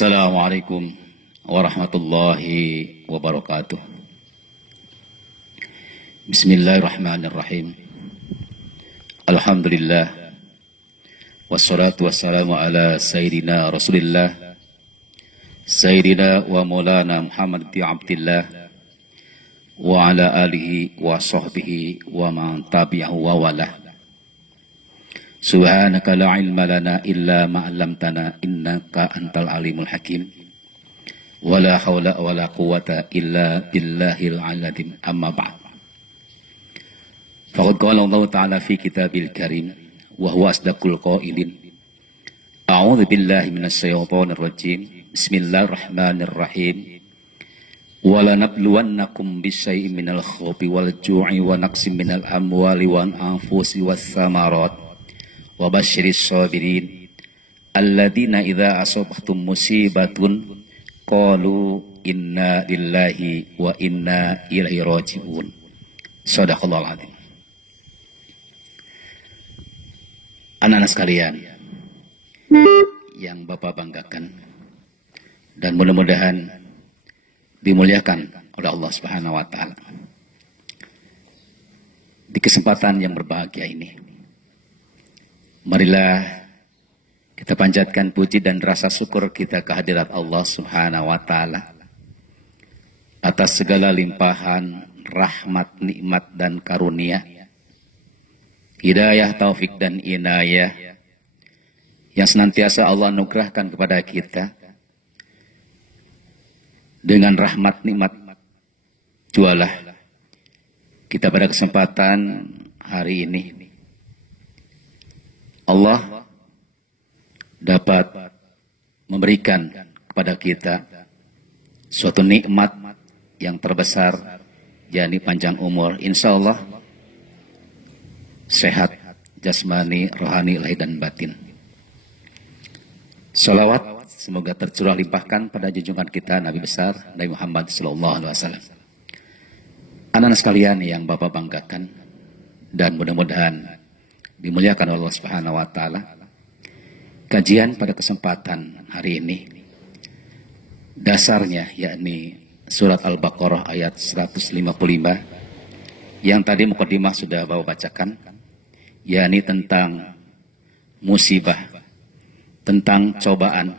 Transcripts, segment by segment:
Assalamualaikum warahmatullahi wabarakatuh. Bismillahirrahmanirrahim. Alhamdulillah. Wassalatu wassalamu ala Sayyidina Rasulillah Sayyidina wa maulana Muhammad bin Abdillah wa ala alihi wa sahbihi wa man tabi'ahu wa walah. Subhanaka la ilma lana illa ma'allamtana innaka antal alimul hakim. Wala hawla wala quwata illa billahil aladim amma ba'd. Faqad qala Allah ta'ala fi kitabil karim wa huwa asdaqul qailin. A'udzu billahi minasy syaithanir rajim. Bismillahirrahmanirrahim. Wala nabluwannakum bisyai'in minal khawfi wal ju'i wa naqsim minal amwali wal anfusi was samarat. Wa basyiris sabirin alladzina idza asabahtum musibatun qalu inna lillahi wa inna ilaihi raji'un. Shadaqallahul azim. Anak-anak sekalian yang Bapak banggakan dan mudah-mudahan dimuliakan oleh Allah Subhanahu wa taala. Di kesempatan yang berbahagia ini, marilah kita panjatkan puji dan rasa syukur kita kehadirat Allah Subhanahu wa taala atas segala limpahan rahmat, nikmat dan karunia, hidayah, taufik dan inayah yang senantiasa Allah anugerahkan kepada kita. Dengan rahmat, nikmat, jualah kita pada kesempatan hari ini Allah dapat memberikan kepada kita suatu nikmat yang terbesar, yakni panjang umur, insya Allah, sehat jasmani, rohani, lahir dan batin. Salawat semoga tercurah limpahkan pada junjungan kita Nabi besar Nabi Muhammad SAW. Anak-anak sekalian yang Bapak banggakan dan mudah-mudahan dimuliakan Allah Subhanahu wa taala. Kajian pada kesempatan hari ini dasarnya yakni surat Al-Baqarah ayat 155 yang tadi mukadimah sudah Bapak bacakan, yakni tentang musibah, tentang cobaan,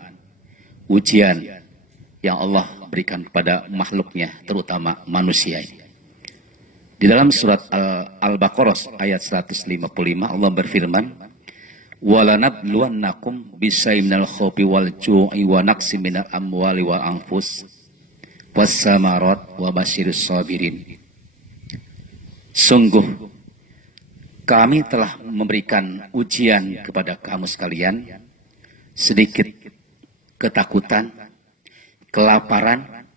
ujian yang Allah berikan kepada makhluknya, terutama manusia ini. Di dalam surat Al-Baqarah ayat 155 Allah berfirman, "Walanabluwannakum bisyai'in minal khawfi wal ju'i wa naqsim minal amwali wal anfus was samarat wa basyiris sabirin." Sungguh kami telah memberikan ujian kepada kamu sekalian, sedikit ketakutan, kelaparan,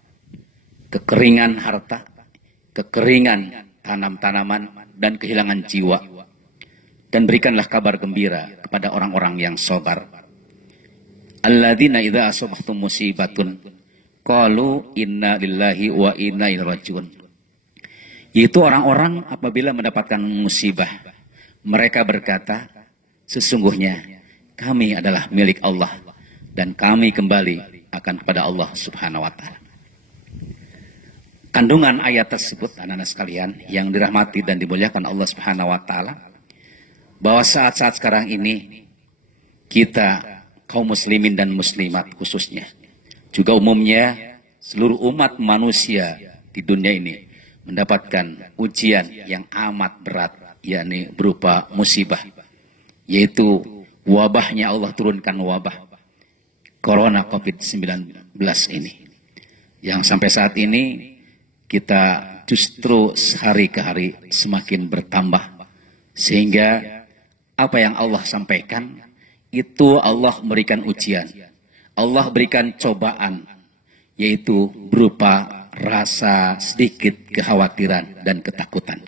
kekeringan harta, kekeringan tanam-tanaman, dan kehilangan jiwa. Dan berikanlah kabar gembira kepada orang-orang yang sabar. Alladzina idza asabahtum musibatun qalu inna lillahi wa inna ilaihi raji'un. Itu orang-orang apabila mendapatkan musibah, mereka berkata, sesungguhnya kami adalah milik Allah dan kami kembali akan kepada Allah Subhanahu wa taala. Kandungan ayat tersebut, anak-anak sekalian yang dirahmati dan dimuliakan Allah Subhanahu wa taala, bahwa saat-saat sekarang ini kita kaum muslimin dan muslimat khususnya, juga umumnya seluruh umat manusia di dunia ini mendapatkan ujian yang amat berat, yakni berupa musibah, yaitu wabahnya Allah turunkan wabah Corona COVID-19 ini, yang sampai saat ini kita justru hari ke hari semakin bertambah, sehingga apa yang Allah sampaikan itu Allah berikan ujian, Allah berikan cobaan, yaitu berupa rasa sedikit kekhawatiran dan ketakutan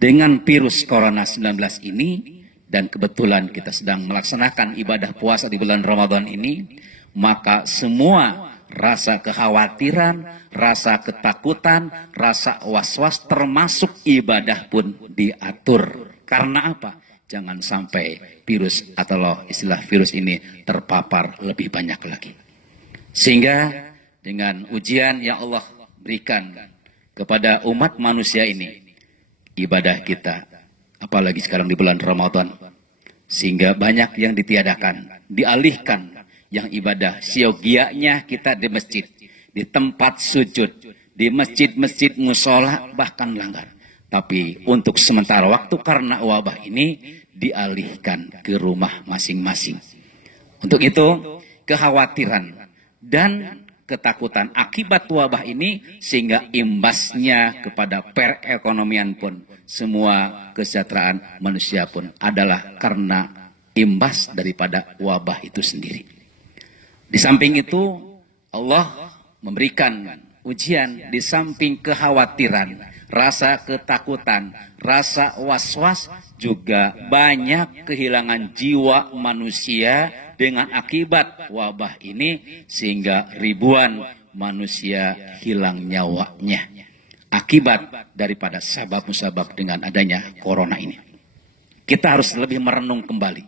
dengan virus Corona 19 ini. Dan kebetulan kita sedang melaksanakan ibadah puasa di bulan Ramadan ini, maka semua rasa kekhawatiran, rasa ketakutan, rasa was-was termasuk ibadah pun diatur. Karena apa? Jangan sampai virus atau istilah virus ini terpapar lebih banyak lagi. Sehingga dengan ujian yang Allah berikan kepada umat manusia ini, ibadah kita, apalagi sekarang di bulan Ramadan, sehingga banyak yang ditiadakan, dialihkan yang ibadah siogianya kita di masjid, di tempat sujud, di masjid-masjid musola, bahkan langgar. Tapi untuk sementara waktu karena wabah ini dialihkan ke rumah masing-masing. Untuk itu kekhawatiran dan ketakutan akibat wabah ini sehingga imbasnya kepada perekonomian pun, semua kesejahteraan manusia pun adalah karena imbas daripada wabah itu sendiri. Di samping itu Allah memberikan ujian, di samping kekhawatiran, rasa ketakutan, rasa was-was, juga banyak kehilangan jiwa manusia dengan akibat wabah ini, sehingga ribuan manusia hilang nyawanya akibat daripada sebab-musabab dengan adanya corona ini. Kita harus lebih merenung kembali.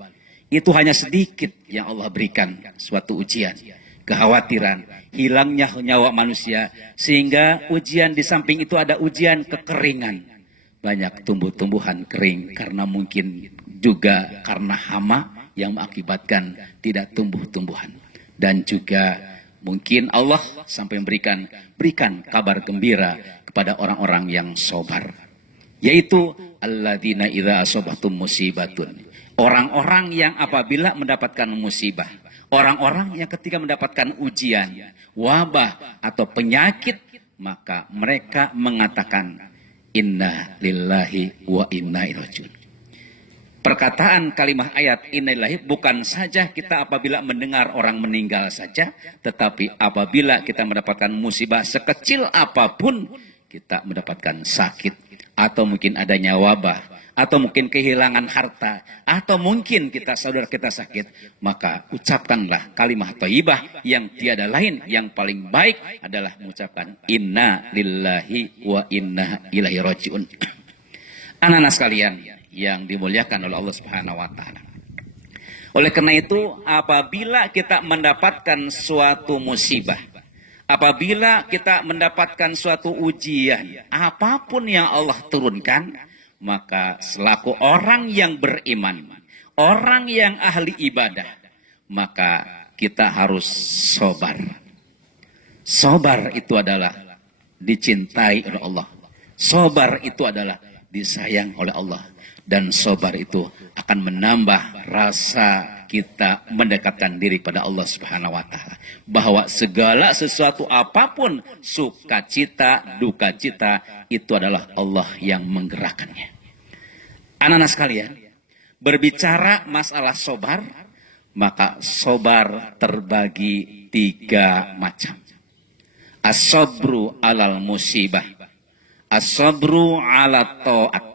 Itu hanya sedikit yang Allah berikan, suatu ujian, kekhawatiran, hilangnya nyawa manusia, sehingga ujian di samping itu ada ujian kekeringan. Banyak tumbuh-tumbuhan kering karena mungkin juga karena hama yang mengakibatkan tidak tumbuh-tumbuhan. Dan juga mungkin Allah sampai berikan kabar gembira kepada orang-orang yang sabar, yaitu alladzina idza asabatum musibatun, orang-orang yang apabila mendapatkan musibah, orang-orang yang ketika mendapatkan ujian, wabah atau penyakit, maka mereka mengatakan inna lillahi wa inna ilaihi rajiun. Perkataan kalimah ayat inna lillahi bukan saja kita apabila mendengar orang meninggal saja, tetapi apabila kita mendapatkan musibah sekecil apapun, kita mendapatkan sakit, atau mungkin adanya wabah, atau mungkin kehilangan harta, atau mungkin saudara kita sakit, maka ucapkanlah kalimah thayyibah yang tiada lain, yang paling baik adalah mengucapkan inna lillahi wa inna ilaihi rajiun. Anak-anak sekalian yang dimuliakan oleh Allah Subhanahu wa taala. Oleh karena itu, apabila kita mendapatkan suatu musibah, apabila kita mendapatkan suatu ujian, apapun yang Allah turunkan, maka selaku orang yang beriman, orang yang ahli ibadah, maka kita harus sabar. Sabar itu adalah dicintai oleh Allah. Sabar itu adalah disayang oleh Allah. Dan sabar itu akan menambah rasa kita mendekatkan diri pada Allah Subhanahu wa taala. Bahwa segala sesuatu apapun, sukacita, duka cita, itu adalah Allah yang menggerakkannya. Anak-anak sekalian, berbicara masalah sabar, maka sabar terbagi 3 macam. As-sabru alal musibah, as-sabru ala ta'at,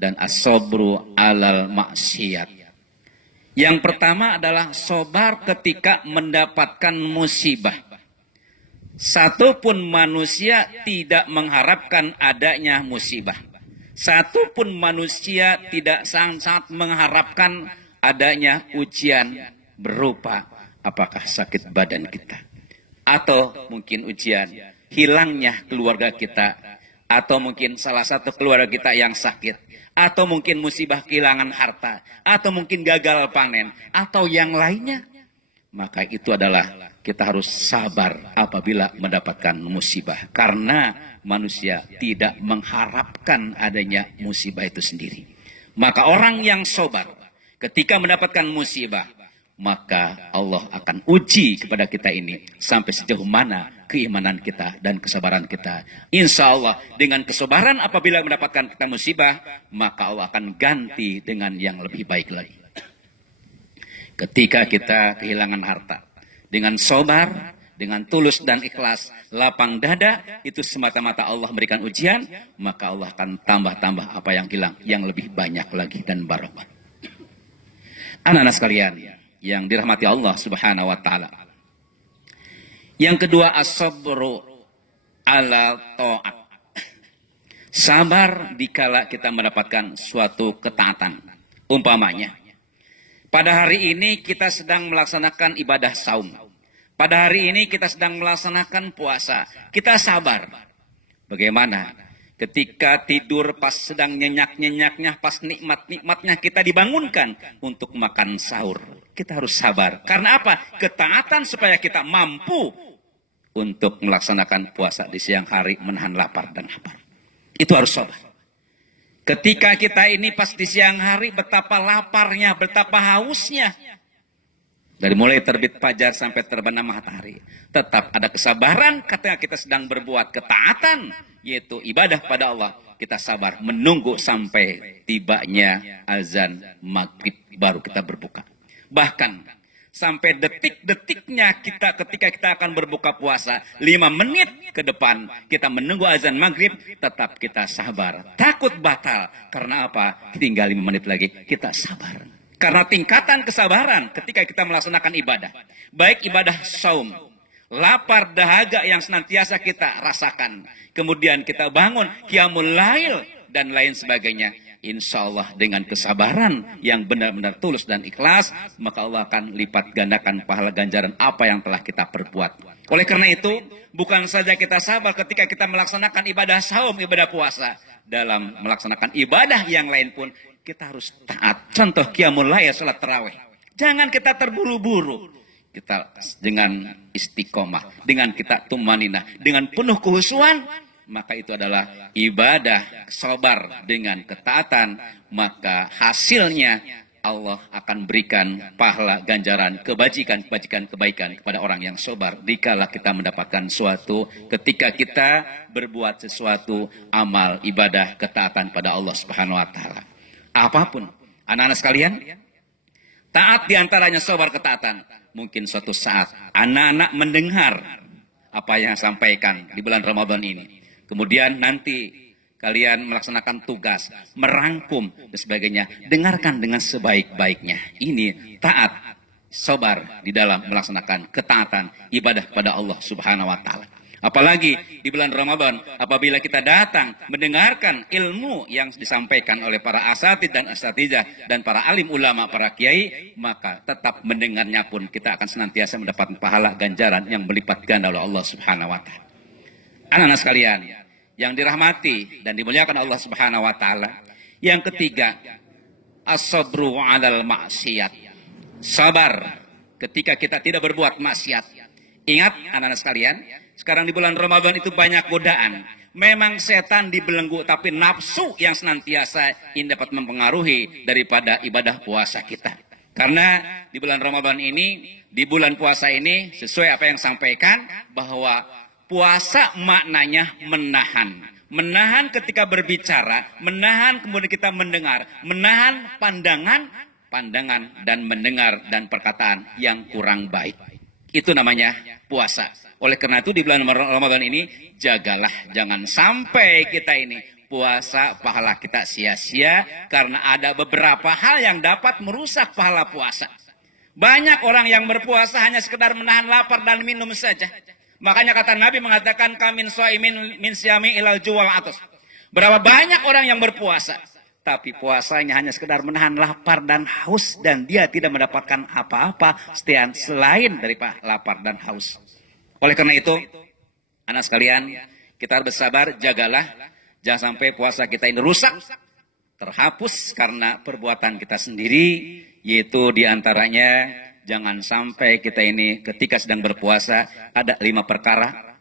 dan as-sabru alal maksiat. Yang pertama adalah sabar ketika mendapatkan musibah. Satupun manusia tidak mengharapkan adanya musibah. Satupun manusia tidak sangat mengharapkan adanya ujian berupa apakah sakit badan kita, atau mungkin ujian hilangnya keluarga kita, atau mungkin salah satu keluarga kita yang sakit, atau mungkin musibah kehilangan harta, atau mungkin gagal panen, atau yang lainnya. Maka itu adalah kita harus sabar apabila mendapatkan musibah. Karena manusia tidak mengharapkan adanya musibah itu sendiri. Maka orang yang sabar ketika mendapatkan musibah, maka Allah akan uji kepada kita ini sampai sejauh mana keimanan kita dan kesabaran kita. Insya Allah dengan kesabaran apabila mendapatkan kita musibah, maka Allah akan ganti dengan yang lebih baik lagi. Ketika kita kehilangan harta, dengan sabar, dengan tulus dan ikhlas, lapang dada, itu semata-mata Allah memberikan ujian, maka Allah akan tambah-tambah apa yang hilang, yang lebih banyak lagi dan barokah. Anak-anak sekalian yang dirahmati Allah Subhanahu wa taala. Yang kedua, as-sabru ala ta'at. Sabar dikala kita mendapatkan suatu ketaatan. Umpamanya, pada hari ini kita sedang melaksanakan ibadah saum. Pada hari ini kita sedang melaksanakan puasa. Kita sabar. Bagaimana? Ketika tidur pas sedang nyenyak-nyenyaknya, pas nikmat-nikmatnya kita dibangunkan untuk makan sahur. Kita harus sabar. Karena apa? Ketaatan supaya kita mampu untuk melaksanakan puasa di siang hari, menahan lapar dan lapar. Itu harus sabar. Ketika kita ini pas di siang hari, betapa laparnya, betapa hausnya. Dari mulai terbit fajar sampai terbenam matahari. Tetap ada kesabaran ketika kita sedang berbuat ketaatan, yaitu ibadah pada Allah. Kita sabar menunggu sampai tibanya azan maghrib baru kita berbuka. Bahkan sampai detik-detiknya ketika kita akan berbuka puasa, 5 menit ke depan kita menunggu azan maghrib, tetap kita sabar. Takut batal. Karena apa? Tinggal 5 menit lagi, kita sabar. Karena tingkatan kesabaran ketika kita melaksanakan ibadah. Baik ibadah saum, lapar dahaga yang senantiasa kita rasakan. Kemudian kita bangun, qiyamul lail, dan lain sebagainya. Insya Allah dengan kesabaran yang benar-benar tulus dan ikhlas, maka Allah akan lipat gandakan pahala ganjaran apa yang telah kita perbuat. Oleh karena itu, bukan saja kita sabar ketika kita melaksanakan ibadah saum, ibadah puasa. Dalam melaksanakan ibadah yang lain pun, kita harus taat. Contoh qiyamul lail, salat tarawih. Jangan kita terburu-buru. Kita dengan istiqomah, dengan kita tumaninah, dengan penuh kehusuan, maka itu adalah ibadah sabar dengan ketaatan, maka hasilnya Allah akan berikan pahala ganjaran kebajikan kebaikan kepada orang yang sabar dikala kita mendapatkan suatu ketika kita berbuat sesuatu amal ibadah ketaatan pada Allah Subhanahu wa taala. Apapun anak-anak sekalian, taat diantaranya sabar ketaatan. Mungkin suatu saat anak-anak mendengar apa yang sampaikan di bulan Ramadan ini. Kemudian nanti kalian melaksanakan tugas, merangkum dan sebagainya. Dengarkan dengan sebaik-baiknya. Ini taat, sabar di dalam melaksanakan ketaatan ibadah pada Allah Subhanahu wa taala. Apalagi di bulan Ramadan, apabila kita datang mendengarkan ilmu yang disampaikan oleh para asatidz dan asatijah dan para alim ulama, para kiai, maka tetap mendengarnya pun kita akan senantiasa mendapat pahala ganjaran yang berlipat ganda oleh Allah Subhanahu wa taala. Anak-anak sekalian yang dirahmati dan dimuliakan Allah Subhanahu wa taala. Yang ketiga, as-sabru 'alal maksiat. Sabar ketika kita tidak berbuat maksiat. Ingat anak-anak sekalian, sekarang di bulan Ramadan itu banyak godaan. Memang setan dibelenggu, tapi nafsu yang senantiasa ini dapat mempengaruhi daripada ibadah puasa kita. Karena di bulan Ramadan ini, di bulan puasa ini, sesuai apa yang sampaikan, bahwa puasa maknanya menahan. Menahan ketika berbicara, menahan kemudian kita mendengar, menahan pandangan dan mendengar dan perkataan yang kurang baik. Itu namanya puasa. Oleh karena itu di bulan Ramadan ini, jagalah jangan sampai kita ini puasa pahala kita sia-sia karena ada beberapa hal yang dapat merusak pahala puasa. Banyak orang yang berpuasa hanya sekedar menahan lapar dan minum saja. Makanya kata Nabi mengatakan kamin shaimin min siyami ilal juwal atas. Berapa banyak orang yang berpuasa, tapi puasanya hanya sekedar menahan lapar dan haus dan dia tidak mendapatkan apa-apa selain daripada lapar dan haus. Oleh karena itu, anak sekalian, kita harus bersabar, jagalah jangan sampai puasa kita ini rusak, terhapus karena perbuatan kita sendiri, yaitu diantaranya jangan sampai kita ini ketika sedang berpuasa ada 5 perkara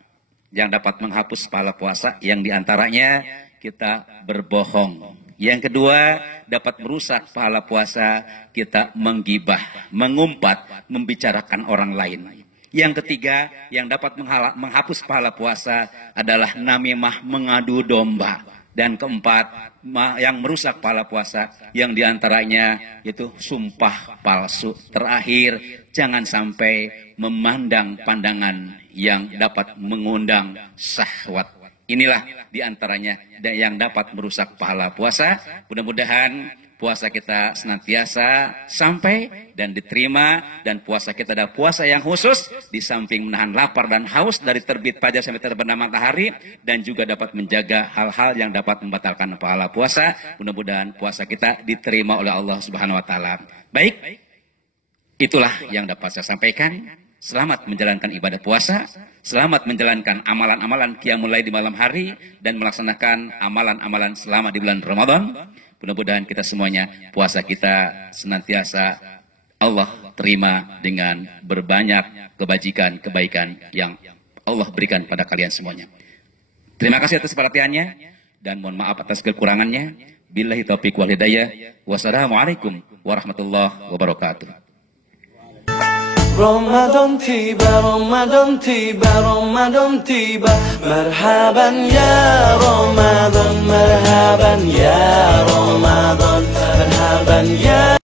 yang dapat menghapus pahala puasa. Yang diantaranya kita berbohong. Yang kedua dapat merusak pahala puasa, kita menggibah, mengumpat, membicarakan orang lain. Yang ketiga yang dapat menghapus pahala puasa adalah namimah, mengadu domba. Dan keempat yang merusak pahala puasa yang diantaranya yaitu sumpah palsu. Terakhir jangan sampai memandang pandangan yang dapat mengundang syahwat. Inilah diantaranya yang dapat merusak pahala puasa. Mudah-mudahan puasa kita senantiasa sampai dan diterima, dan puasa kita adalah puasa yang khusus di samping menahan lapar dan haus dari terbit fajar sampai terbenam matahari, dan juga dapat menjaga hal-hal yang dapat membatalkan pahala puasa. Mudah-mudahan puasa kita diterima oleh Allah Subhanahu wa taala. Baik, itulah yang dapat saya sampaikan. selamat menjalankan ibadah puasa, selamat menjalankan amalan-amalan qiyamul lail di malam hari, dan melaksanakan amalan-amalan selama di bulan Ramadan. Mudah-mudahan kita semuanya, puasa kita senantiasa Allah terima dengan berbanyak kebajikan, kebaikan yang Allah berikan pada kalian semuanya. Terima kasih atas perhatiannya, dan mohon maaf atas kekurangannya. Billahi taufiq wal hidayah. Wassalamualaikum warahmatullahi wabarakatuh. Ramadan tiba, Ramadan tiba, Ramadan tiba. Marhaban ya Ramadan, marhaban ya Ramadan, marhaban ya